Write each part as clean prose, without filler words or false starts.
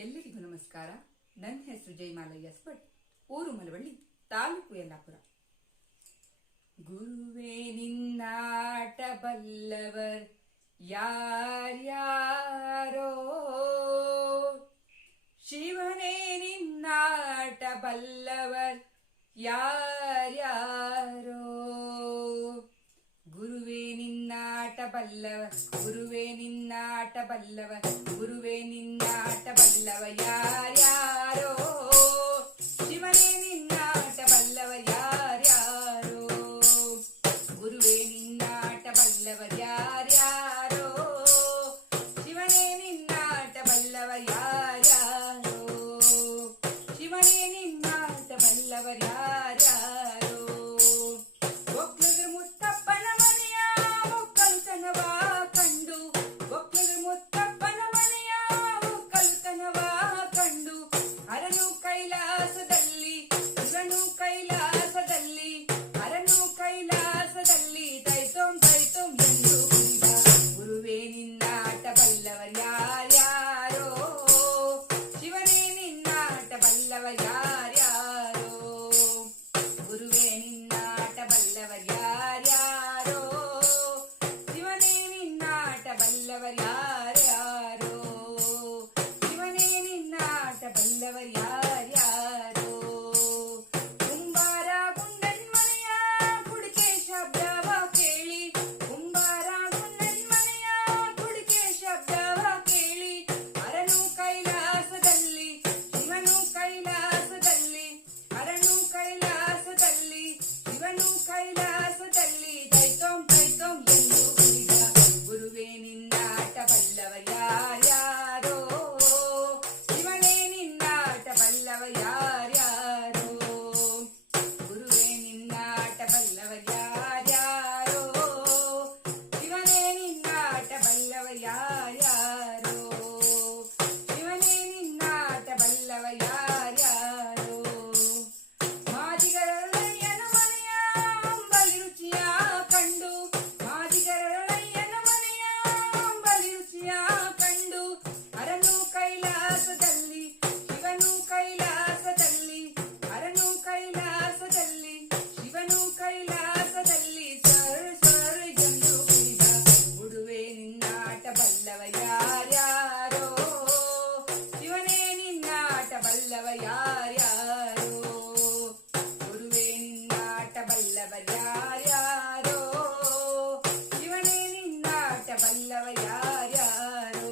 ಎಲ್ಲರಿಗೂ ನಮಸ್ಕಾರ. ನನ್ನ ಹೆಸರು ಜಯಮಾಲಯ್ಯ ಭಟ್, ಊರು ಮಲವಳ್ಳಿ, ತಾಲೂಕು ಯಲ್ಲಾಪುರ. ಗುರುವೇ ನಿನ್ನಾಟ ಬಲ್ಲವರ್ ಯಾರ್ಯಾರೋ, ಶಿವನೇ ನಿನ್ನಾಟ ಬಲ್ಲವರ್ ಯಾರ್ಯಾರೋ. ಗುರುವೇ ನಿನ್ನಾಟ ಬಲ್ಲವರ್, ಗುರುವೇ ನಿನ್ನಾಟ ಬಲ್ಲವರ್, ಗುರುವೇ ನಿನ್ನಾಟ ಬಲ್ಲವ ಯಾರ್ಯಾರೋ. ಶಿವನೇ ನಿನ್ನಾಟ ಬಲ್ಲವ ಯಾರ್ಯಾರೋ, ಗುರುವೇ ನಿನ್ನಾಟ ಬಲ್ಲವ ಯಾರ್ಯಾರೋ. ಶಿವನೇ ನಿನ್ನಾಟ ಬಲ್ಲವ ಯಾರ್ಯಾರೋ, ಶಿವನೇ ನಿನ್ನಾಟ ಬಲ್ಲವ ಯಾರ್ಯಾರೋ. ಒಕ್ಕಲಗರ ಮುತ್ತಪ್ಪನ ಮನೆಯ ಒಕ್ಕಲುತನವ ಕಂಡು, ಒಕ್ಕಲಗರ ಮುತ್ತಪ್ಪನ ಮನೆಯ ಒಕ್ಕಲುತನವ ಕಂಡು, ಅರನು ಕೈಲಾಸದಲ್ಲಿ ಶಿವನು ಕೈಲಾಸದಲ್ಲಿ, ಅರನು ಕೈಲಾಸದಲ್ಲಿ ತೈತೋಂ ತೈತೋಂ ಎಂದು ಕುಣಿದ. ಗುರುವೇ ನಿನ್ನಾಟ ಬಲ್ಲವ ಯಾರ್ಯಾರೋ, ಶಿವನೇ ನಿನ್ನಾಟ ಬಲ್ಲವ ಯಾರ್ಯಾರೋ. ಗುರುವೇ ನಿನ್ನಾಟ ಬಲ್ಲವ ಯಾರ್ಯಾರೋ, ಶಿವನೇ ನಿನ್ನಾಟ ಬಲ್ಲವ ಯಾರ್ಯಾರೋ. ಶಿವನೇ ನಿನ್ನಾಟ ಬಲ್ಲವ ಯಾರ್ಯಾರೋ. ಕುಂಬಾರ ಗುಂಡನ್ ಮನೆಯ ಕುಡಿಕೆ ಶಬ್ದವ ಕೇಳಿ, ಕುಂಬಾರ ಗುಂಡನ್ ಮನೆಯ ಕುಡಿಕೆ ಶಬ್ದವ ಕೇಳಿ, ಅರನು ಕೈಲಾಸದಲ್ಲಿ ಶಿವನು ಕೈಲಾಸದಲ್ಲಿ, ಅರನು ಕೈಲಾಸದಲ್ಲಿ ಶಿವನು ಕೈಲಾಸದಲ್ಲಿ ತೈತೋಂ ತೈತೋಂ ಎಂದು ಕುಣಿದ. ಗುರುವೇ ನಿನ್ನಾಟ ಬಲ್ಲವ ಯಾರ್ಯಾರೋ, ಶಿವನೇ ನಿನ್ನಾಟ ಬಲ್ಲವ ಯಾರ್ಯಾರೋ. ಗುರುವೇ ನಿನ್ನಾಟ ಬಲ್ಲವ ಯಾರ್ಯಾರೋ, ಶಿವನೇ ನಿನ್ನಾಟ ಬಲ್ಲವ ಯಾರ್ಯಾರೋ. ಶಿವನೇ ನಿನ್ನಾಟ ಬಲ್ಲವ ಯಾರ್ಯಾರೋ. ಮಾದಿಗರಳಯ್ಯನ ಮನೆಯ ಅಂಬಲಿ ರುಚಿಯ ಕಂಡು, ಮಾದಿಗರಳಯ್ಯನ ಮನೆಯ ಅಂಬಲಿ ರುಚಿಯ ಕಂಡು, ಅರನು ಕೈಲಾಸದಲ್ಲಿ ಶಿವನು ಕೈಲಾಸದಲ್ಲಿ, ಅರನು ಕೈಲಾಸದಲ್ಲಿ ಶಿವನು ಕೈಲಾಸದಲ್ಲಿ ಸರ್ ಸರ್ ಎಂದು ಕುಣಿದ. ಗುರುವೇ ನಿನ್ನಾಟ ಬಲ್ಲವ ಯಾರ್ಯಾರೋ, ಶಿವನೇ ನಿನ್ನಾಟ ಬಲ್ಲವ ಯಾರ್ಯಾರೋ. ಗುರುವೇ ನಿನ್ನಾಟ ಬಲ್ಲವ ಯಾರ್ಯಾರೋ, ಶಿವನೇ ನಿನ್ನಾಟ ಬಲ್ಲವ ಯಾರ್ಯಾರೋ.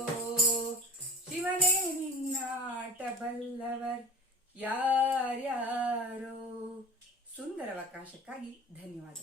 ಶಿವನೇ ನಿನ್ನಾಟ ಬಲ್ಲವರ್ ಯಾರ್ಯಾರೋ. ಸುಂದರ ಅವಕಾಶಕ್ಕಾಗಿ ಧನ್ಯವಾದ.